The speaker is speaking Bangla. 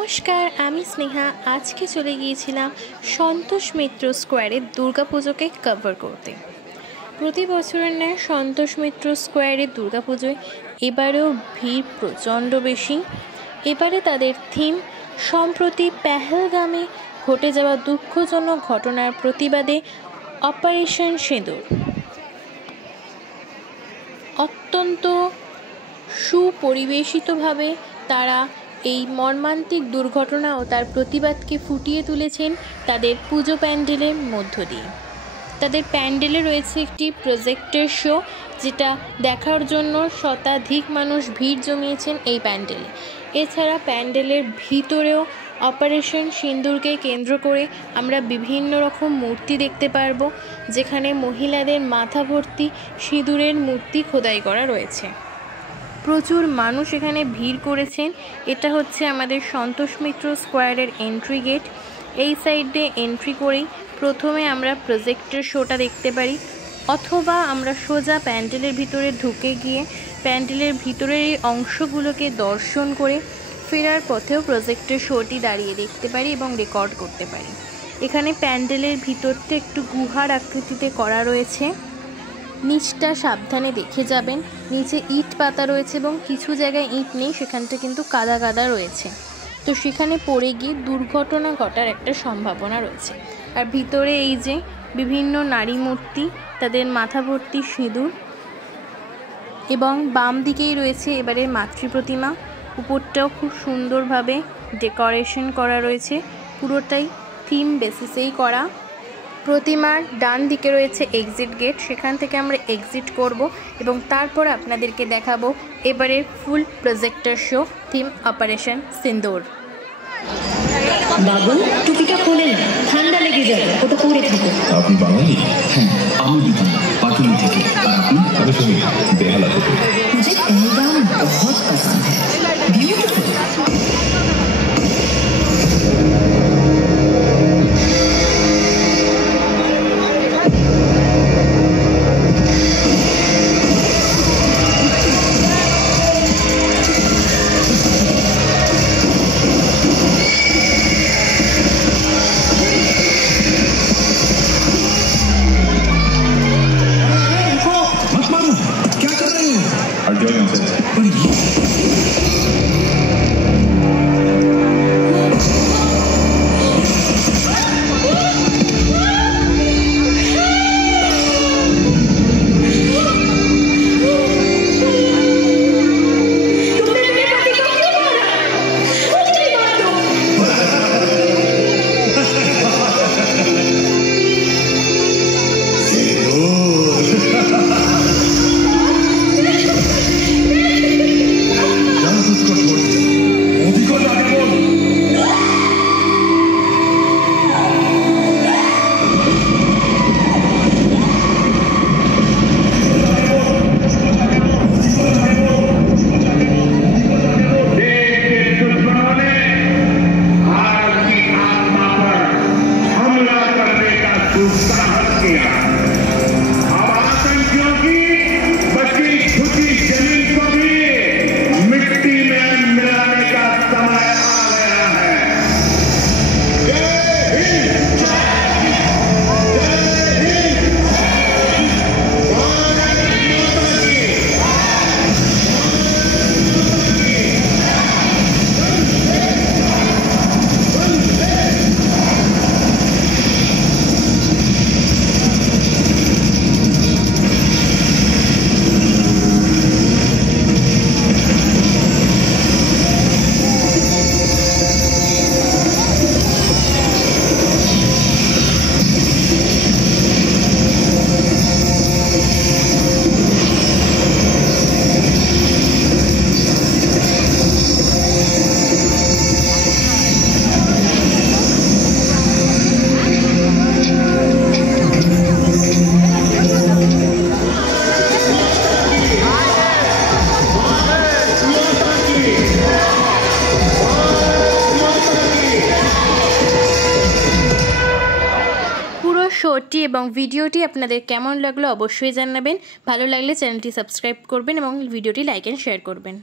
নমস্কার, আমি স্নেহা। আজকে চলে গিয়েছিলাম সন্তোষ মিত্র স্কোয়ারের দুর্গাপুজোকে কভার করতে। প্রতি বছরের ন্যায় সন্তোষ মিত্র স্কোয়ারের দুর্গাপুজোয় এবারেও ভিড় প্রচণ্ড বেশি। এবারে তাদের থিম সম্প্রতি পেহেলগামে ঘটে যাওয়া দুঃখজনক ঘটনার প্রতিবাদে অপারেশন সিঁদুর। অত্যন্ত সুপরিবেশিতভাবে তারা এই মর্মান্তিক দুর্ঘটনা ও তার প্রতিবাদকে ফুটিয়ে তুলেছেন তাদের পুজো প্যান্ডেলের মধ্য দিয়ে। তাদের প্যান্ডেলে রয়েছে একটি প্রজেক্টর শো, যেটা দেখার জন্য শতাধিক মানুষ ভিড় জমিয়েছেন এই প্যান্ডেলে। এছাড়া প্যান্ডেলের ভিতরেও অপারেশন সিঁদুরকে কেন্দ্র করে আমরা বিভিন্ন রকম মূর্তি দেখতে পারবো, যেখানে মহিলাদের মাথা ভর্তি সিঁদুরের মূর্তি খোদাই করা রয়েছে। প্রচুর মানুষ এখানে ভিড় করেছেন। এটা হচ্ছে আমাদের সন্তোষ মিত্র স্কোয়ারের এন্ট্রি গেট। এই সাইডে এন্ট্রি করেই প্রথমে আমরা প্রজেক্টর শোটা দেখতে পারি, অথবা আমরা সোজা প্যান্ডেলের ভিতরে ঢুকে গিয়ে প্যান্ডেলের ভিতরের এই অংশগুলোকে দর্শন করে ফেরার পথেও প্রজেক্টর শোটি দাঁড়িয়ে দেখতে পারি এবং রেকর্ড করতে পারি। এখানে প্যান্ডেলের ভিতরটা একটু গুহার আকৃতিতে করা রয়েছে, নিচটা সাবধানে দেখে যাবেন। নিচে ইট পাতা রয়েছে এবং কিছু জায়গায় ইট নেই, সেখানটা কিন্তু কাদা কাদা রয়েছে, তো সেখানে পড়ে গিয়ে দুর্ঘটনা ঘটার একটা সম্ভাবনা রয়েছে। আর ভিতরে এই যে বিভিন্ন নারী মূর্তি, তাদের মাথা ভর্তি সিঁদুর, এবং বাম দিকেই রয়েছে এবারে মাতৃ প্রতিমা। উপরটাও খুব সুন্দরভাবে ডেকোরেশন করা রয়েছে, পুরোটাই থিম বেসিসেই করা। প্রতিমার ডান দিকে রয়েছে এক্সিট গেট, সেখান থেকে আমরা এক্সিট করব এবং তারপর আপনাদেরকে দেখাবো এবারে ফুল প্রজেক্টর শো থিম অপারেশন সিঁদুর। বাবু, টুপিটা খোলে না, ঠান্ডা লেগে যাবে, ওটা পরে থাকো। আপনি বাঙালি? হ্যাঁ, আমি বিধান পাটুলি থেকে। আর আপনি? আমি শুনি বেহালা থেকে। मुझे पहलगाम बहुत पसंद है, ब्यूटीफुल। শোটি এবং ভিডিওটি আপনাদের কেমন লাগলো অবশ্যই জানাবেন। ভালো লাগলে চ্যানেলটি সাবস্ক্রাইব করবেন এবং ভিডিওটি লাইক এন্ড শেয়ার করবেন।